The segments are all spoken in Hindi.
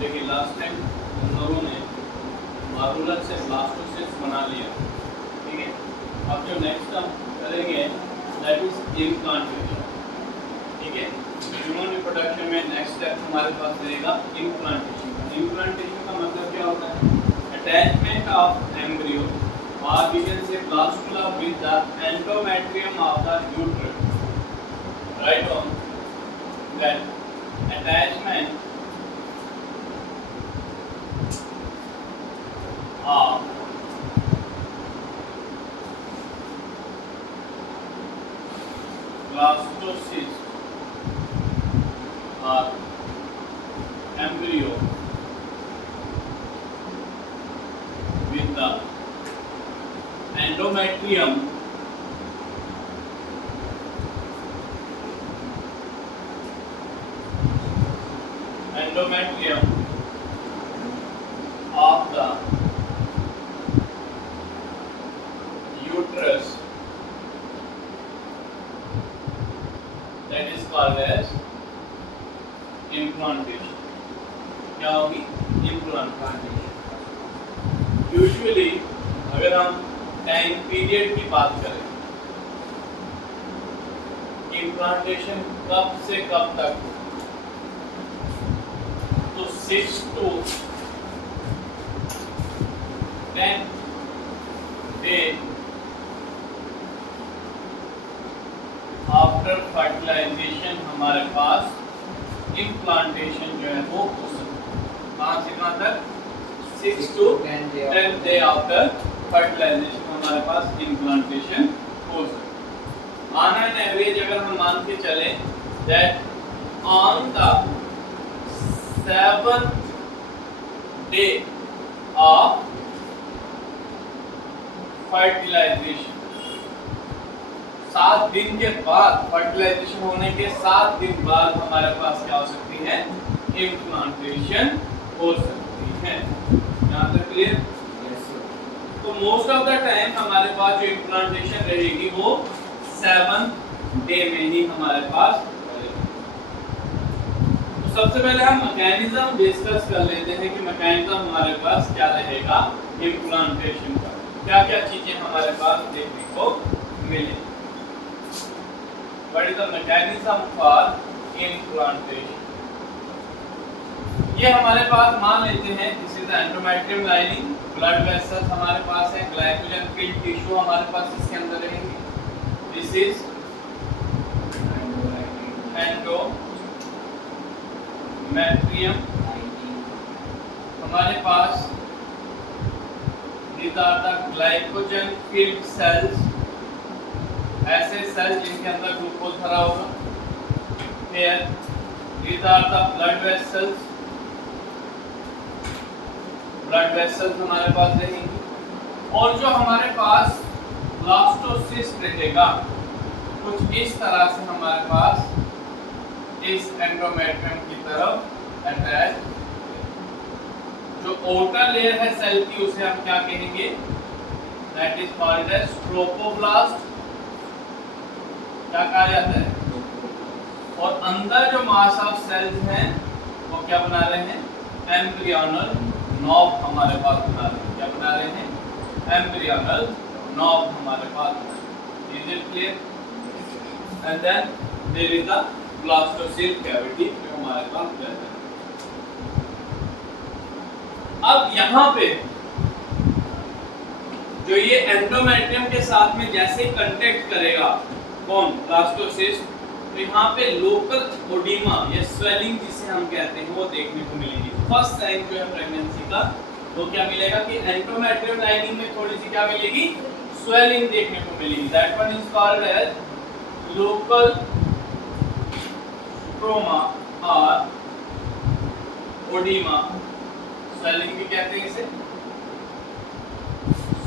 देखिए लास्ट टाइम हम लोगों ने मारुलर से ब्लास्टोसिस्ट बना लिया, ठीक है। अब जो नेक्स्ट हम करेंगे दैट इज इम्प्लांटेशन, ठीक है। ह्यूमन रिप्रोडक्शन में नेक्स्ट स्टेप हमारे पास रहेगा इम्प्लांटेशन। इम्प्लांटेशन का मतलब क्या होता है? अटैचमेंट ऑफ एम्ब्रियो और we can say blastula with the endometrium of the uterus, right on that attachment of blastocyst or embryo with the endometrium of the uterus, that is called as implantation. क्या होगी? implantation. यूजुअली अगर हम टाइम पीरियड की बात करें, implantation कब से कब तक, तो 6 to 10 day आफ्टर फर्टिलाइजेशन हमारे पास इम्प्लांटेशन जो है वो हो सकता है। कहाँ से कहाँ तक? 6 to 10 डे आफ्टर फर्टिलाइजेशन हमारे पास इम्प्लांटेशन हो सकता है। ऑन एन एवरेज अगर हम मान के चले that on the 7th day of fertilization, 7 दिन के बाद, फर्टिलाइजेशन होने के 7 दिन बाद हमारे पास क्या हो सकती है? इम्प्लांटेशन हो सकती है। यहाँ तक क्लियर? तो मोस्ट ऑफ द टाइम हमारे पास जो इम्प्लांटेशन रहेगी वो 7th डे में ही हमारे पास रहेगी। तो सबसे पहले हम मैकेनिज्म डिस्कस कर लेते हैं कि मैकेनिज्म हमारे पास क्या रहेगा इम्प्लांटेशन का, क्या क्या चीजें हमारे पास देखने को मिलेगी। What is the mechanism for implantation? ये हमारे पास मान लेते हैं this is the endometrium lining, blood vessels हमारे पास है, ग्लाइकोजन फिल्ड टिश्यू हमारे पास इसके अंदर रहेंगे। This is endometrium. हमारे पास these are the glycogen filled cells, ऐसे सेल जिनके अंदर ग्लूकोज भरा होगा। Here these are the blood vessels, blood vessels हमारे पास रहेंगी। और जो हमारे पास ब्लास्टोसिस्ट रहेगा कुछ इस तरह से हमारे पास इस एंडोमेट्रियम की तरफ अटैच। जो आउटर लेयर है सेल की उसे हम क्या कहेंगे? That is called as trophoblast. क्या कहा जाता है? और अंदर जो मास ऑफ सेल्स हैं वो क्या बना रहे हैं? एम्ब्रियोनल नॉब हमारे पास बना रहे हैं। क्या बना रहे हैं? एम्ब्रियोनल नॉब हमारे पास। Is it clear? And then there is the blastocyst cavity जो हमारे पास रहता है। अब यहाँ पे जो ये एंडोमेट्रियम के साथ में जैसे कांटेक्ट करेगा कौन? ब्लास्टोसिस्ट, तो यहाँ पे लोकल ओडिमा या स्वेलिंग जिसे हम कहते हैं वो देखने को मिलेगी। फर्स्ट साइन जो है प्रेगनेंसी का वो क्या मिलेगा कि एंडोमेट्रियम लाइनिंग में थोड़ी सी क्या मिलेगी? स्वेलिंग देखने को मिलेगी। That one is called as local stroma और ओडिमा। स्वेलिंग भी कहते हैं इसे,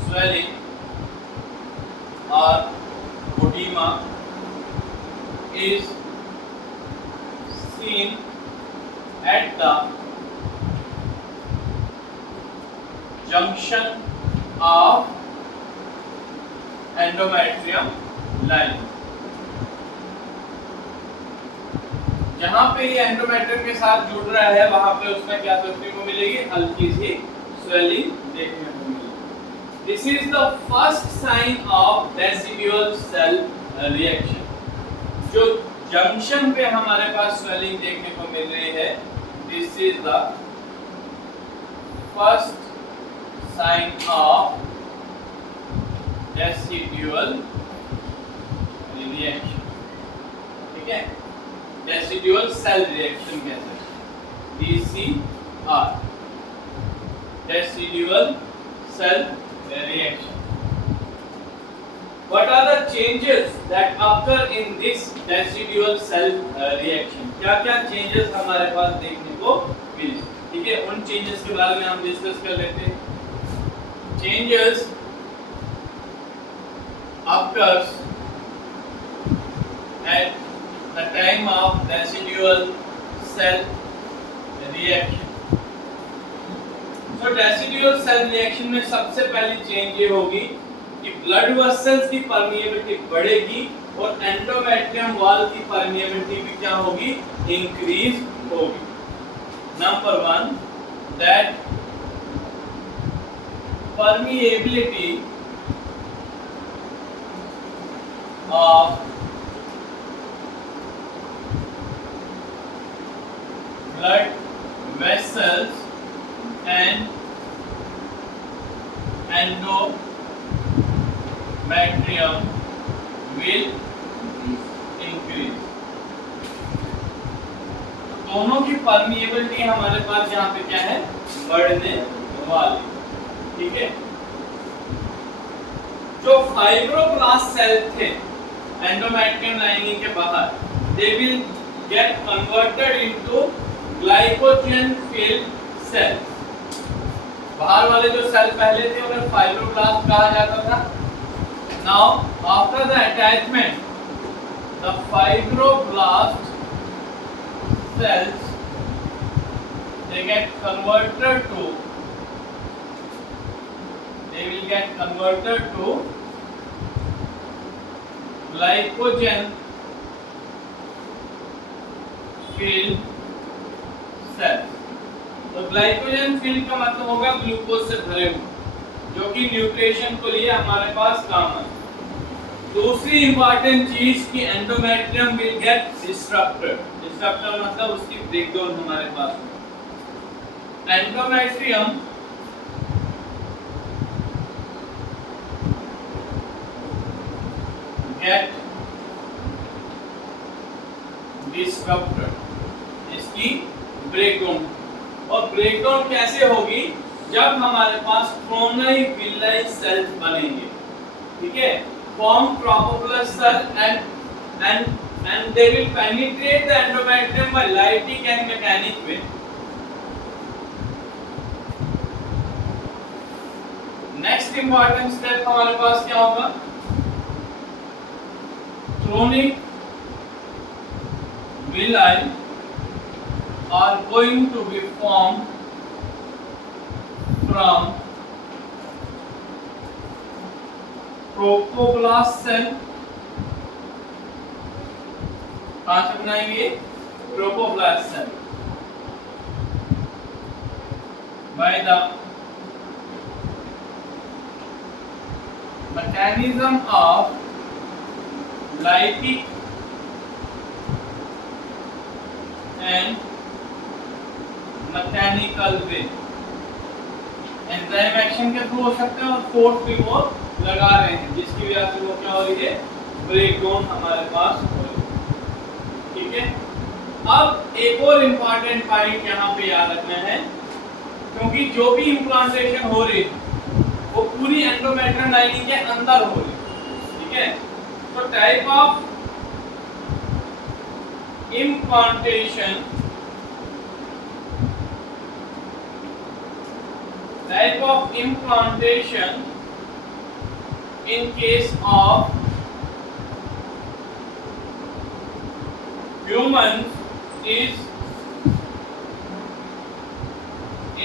स्वेलिंग और oedema is seen at the junction of endometrium line। जहां पे ये एंडोमेट्रियम के साथ जुड़ रहा है वहां पे उसमें क्या देखने को मिलेगी, हल्की सी स्वेलिंग देखने को मिलेगी। This is the first sign of residual cell reaction. जो जंक्शन पे हमारे पास स्वेलिंग देखने को मिल रही है, this is the first sign of residual reaction. ठीक है, रेसिड्यूअल सेल रिएक्शन कहते हैं, DCR, residual cell reaction. What are the changes that occur in this residual cell reaction? क्या क्या changes हमारे पास देखने को मिले? ठीक है, उन changes के बारे में हम डिस्कस कर लेते हैं। Changes occurs at the time of residual cell reaction. So residual cell reaction में सबसे पहली change ये होगी कि ब्लड वेसल्स की परमिएबिलिटी बढ़ेगी और एंडोमेट्रियम वॉल की परमिएबिलिटी भी क्या होगी, इंक्रीज होगी। Number 1, that permeability of blood vessels and endometrium will increase। दोनों की परमिएबिलिटी हमारे पास यहाँ पे क्या है, बढ़ने वाली। ठीक है, जो फाइब्रोब्लास्ट सेल थे एंडोमेट्रियम लाइनिंग के बाहर, they will get converted into glycogen filled cells। बाहर वाले जो सेल पहले थे उन्हें फाइब्रोब्लास्ट कहा जाता था। Now, after the attachment, the fibroblast cells, they will get converted to glycogen filled cells। तो ग्लाइकोजन फील्ड का मतलब होगा ग्लूकोज से भरे हुए, जो कि न्यूट्रिशन के लिए हमारे पास काम है। दूसरी इंपॉर्टेंट चीज कि endometrium will get distracted. Distracted मतलब उसकी ब्रेकडाउन हमारे पास है। एंडोमेट्रियम गेट डिस्ट्रक्टेड, इसकी ब्रेकडाउन। और ब्रेकडाउन कैसे होगी, जब हमारे पास क्रोनरी विलाई सेल्स बनेंगे। ठीक है, form trophoblast cell and they will penetrate the endometrium by lytic and mechanic way। Next important step हमारे पास क्या होगा, chronic villi are going to be formed from trophoblast cell। कहां से बनाएंगे, trophoblast cell, by the mechanism of lytic and mechanical way। Enzyme action के थ्रू हो सकते हैं और फोर्स भी वो लगा रहे हैं, जिसकी वजह से वो क्या हो रही है, ब्रेकडाउन हमारे पास हो रही है। ठीक है, अब एक और इम्पॉर्टेंट पॉइंट यहाँ पे याद रखना है, क्योंकि जो भी इम्प्लांटेशन हो रही है वो पूरी एंडोमेट्रियम लाइनिंग के अंदर हो रही है। ठीक है, तो type of implantation, in case of humans is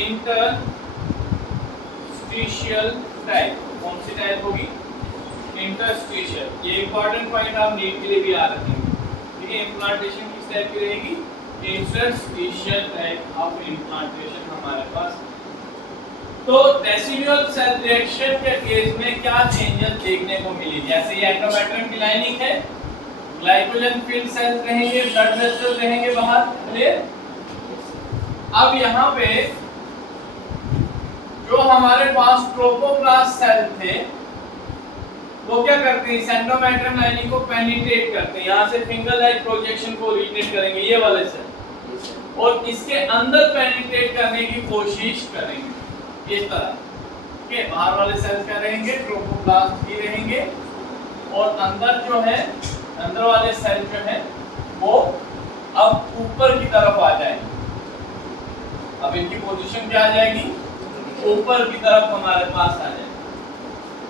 interstitial type। कौन सी टाइप होगी, इंटरस्टिशियल। ये इंपॉर्टेंट पॉइंट आप नीट के लिए भी याद रखेंगे। ठीक है, इम्प्लांटेशन किस टाइप की रहेगी, इंटरस्टिशियल टाइप ऑफ इम्प्लांटेशन हमारे पास। तो डेसिडुअल सेल रिएक्शन के केस में क्या चेंजेस देखने को मिली? जैसे ये एंडोमेट्रियम की लाइनिंग है, ग्लाइकोजन फील्ड सेल्स रहेंगे, ब्लड वेसल रहेंगे बाहर, क्लियर? अब यहाँ पे जो हमारे पास ट्रोपोप्लास्ट सेल थे वो क्या करते हैं, एंडोमेट्रियम लाइनिंग को पेनिट्रेट करते हैं, यहाँ से फिंगर लाइक प्रोजेक्शन को ओरिजिनेट करेंगे ये वाले सेल, और इसके अंदर पेनिट्रेट करने की कोशिश करेंगे इस तरह के। बाहर वाले सेल्स क्या रहेंगे, ट्रोपोप्लास्ट ही रहेंगे, और अंदर जो है, अंदर वाले सेल जो है वो अब ऊपर की तरफ आ जाएंगे। अब इनकी पोजीशन क्या आ जाएगी, ऊपर की तरफ हमारे पास आ जाएगी,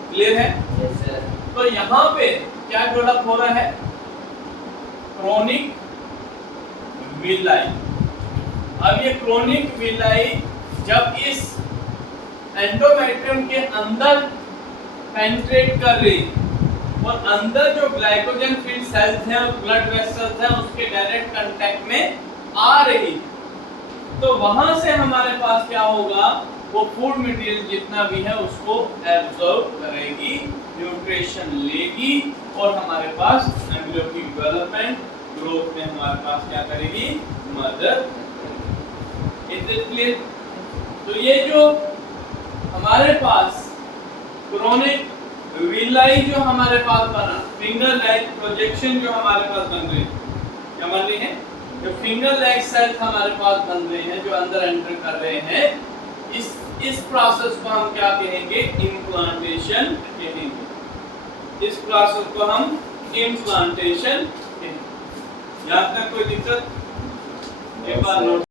क्लियर है? Yes sir. तो यहाँ पे क्या डेवलप हो रहा है, क्रोनिक विलाई। अब ये क्रोनिक विलाई जब इस एंडोमेट्रियम के अंदर पेनिट्रेट कर रही और अंदर जो ग्लाइकोजन फील्ड सेल्स हैं और ब्लड वेसल्स हैं उसके डायरेक्ट कांटेक्ट में आ रही, तो वहां से हमारे पास क्या होगा, वो फूड मटेरियल जितना भी है उसको एब्जॉर्ब करेगी, न्यूट्रिशन लेगी, और हमारे पास एम्ब्रियो की डेवलपमेंट ग्रोथ में हमारे पास क्या करेगी, मदद। Is it clear? तो ये जो हमारे पास क्रोनिक विलाई जो हमारे पास बना, फिंगर लाइक प्रोजेक्शन जो हमारे पास बन रही है, क्या बन रही है, जो फिंगर लाइक सेल्स हमारे पास बन रहे हैं जो अंदर एंटर कर रहे हैं, इस प्रोसेस को हम क्या कहेंगे, इम्प्लांटेशन कहेंगे। इस प्रोसेस को हम इम्प्लांटेशन कहेंगे। यहाँ तक कोई दिक्कत? एक बार नोट